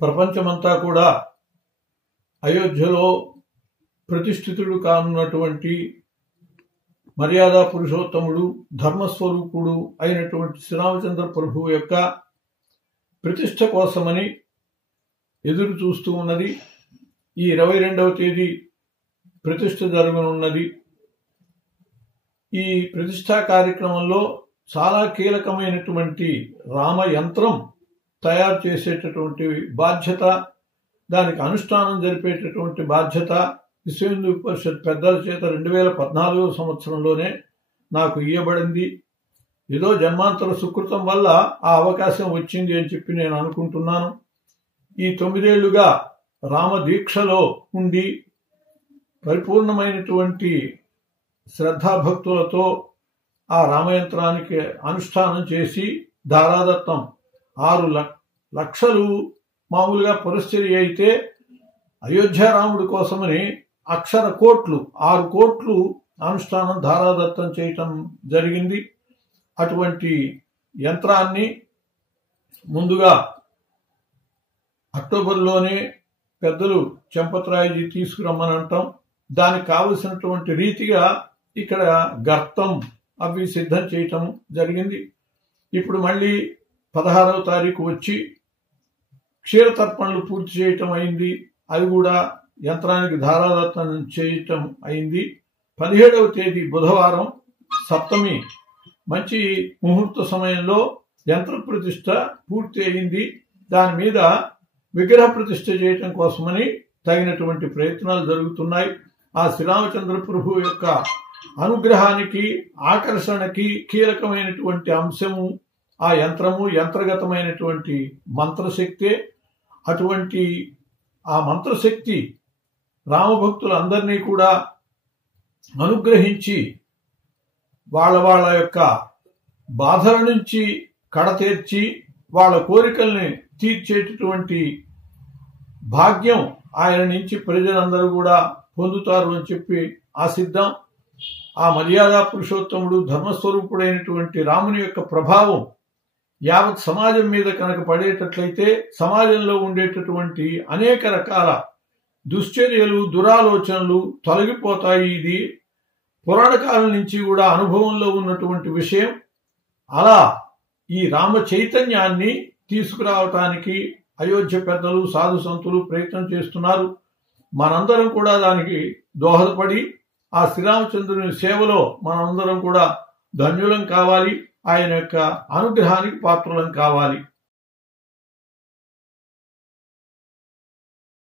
ప్రపంచమంతా కూడా అయోధ్యలో ప్రతిష్ఠితుడు కానున్నటువంటి మర్యాద పురుషోత్తముడు ధర్మస్వరూపుడు అయినటువంటి శ్రీరామచంద్ర ప్రభువు యొక్క ప్రతిష్ఠ కోసమని ఎదురు చూస్తూ ఉన్నది. ఈ 22వ తేదీ ప్రతిష్ఠ జరగనున్నది. ఈ ప్రతిష్ఠా కార్యక్రమంలో చాలా కీలకమైనటువంటి రామ యంత్రం తయారు చేసేటటువంటి బాధ్యత, దానికి అనుష్ఠానం జరిపేటటువంటి బాధ్యత విశ్వ హిందూ పరిషత్ పెద్దల చేత 2014 సంవత్సరంలోనే నాకు ఇవ్వబడింది. ఏదో జన్మాంతర సుకృతం వల్ల ఆ అవకాశం వచ్చింది అని చెప్పి నేను అనుకుంటున్నాను. ఈ 9 ఏళ్లుగా రామ దీక్షలో ఉండి పరిపూర్ణమైనటువంటి శ్రద్ధాభక్తులతో ఆ రామయంత్రానికి అనుష్ఠానం చేసి ధారాదత్తం 6 లక్షలు మామూలుగా పురశ్చర్య అయితే అయోధ్య రాముడి కోసమని అక్షర కోట్లు 6 కోట్లు అనుష్ఠానం ధారాదత్తం చేయటం జరిగింది. అటువంటి యంత్రాన్ని ముందుగా అక్టోబర్లోనే పెద్దలు చెంపత్రాయజీ తీసుకురమ్మని అంటాం. దానికి కావలసినటువంటి రీతిగా ఇక్కడ గర్తం అవి సిద్ధం చేయటం జరిగింది. ఇప్పుడు మళ్ళీ 16వ తారీఖు వచ్చి క్షీరతర్పణలు పూర్తి చేయటం అయింది. అది కూడా యంత్రానికి ధారాదత్తం చేయటం అయింది. 17వ తేదీ బుధవారం సప్తమి మంచి ముహూర్త సమయంలో యంత్ర ప్రతిష్ఠ పూర్తి అయింది. దాని మీద విగ్రహ ప్రతిష్ఠ చేయటం కోసమని తగినటువంటి ప్రయత్నాలు జరుగుతున్నాయి. ఆ శ్రీరామచంద్ర ప్రభు యొక్క అనుగ్రహానికి ఆకర్షణకి కీలకమైనటువంటి అంశము ఆ యంత్రము, యంత్రగతమైనటువంటి మంత్రశక్తే. అటువంటి ఆ మంత్రశక్తి రామభక్తులందరినీ కూడా అనుగ్రహించి వాళ్ళ యొక్క బాధల నుంచి కడతీర్చి వాళ్ళ కోరికల్ని తీర్చేటటువంటి భాగ్యం ఆయన నుంచి ప్రజలందరూ కూడా పొందుతారు అని చెప్పి ఆశిద్దాం. ఆ మర్యాద పురుషోత్తముడు ధర్మస్వరూపుడైనటువంటి రాముని యొక్క ప్రభావం యావత్ సమాజం మీద కనుక పడేటట్లయితే సమాజంలో ఉండేటటువంటి అనేక రకాల దుశ్చర్యలు, దురాలోచనలు తొలగిపోతాయి. ఇది పురాణ కాలం నుంచి కూడా అనుభవంలో ఉన్నటువంటి విషయం. అలా ఈ రామ చైతన్యాన్ని తీసుకురావటానికి అయోధ్య పెద్దలు, సాధు సంతులు ప్రయత్నం చేస్తున్నారు. మనందరం కూడా దానికి దోహదపడి ఆ శ్రీరామచంద్రుని సేవలో మనందరం కూడా ధన్యులం కావాలి. ఆయన యొక్క అనుగ్రహానికి పాత్రులం కావాలి.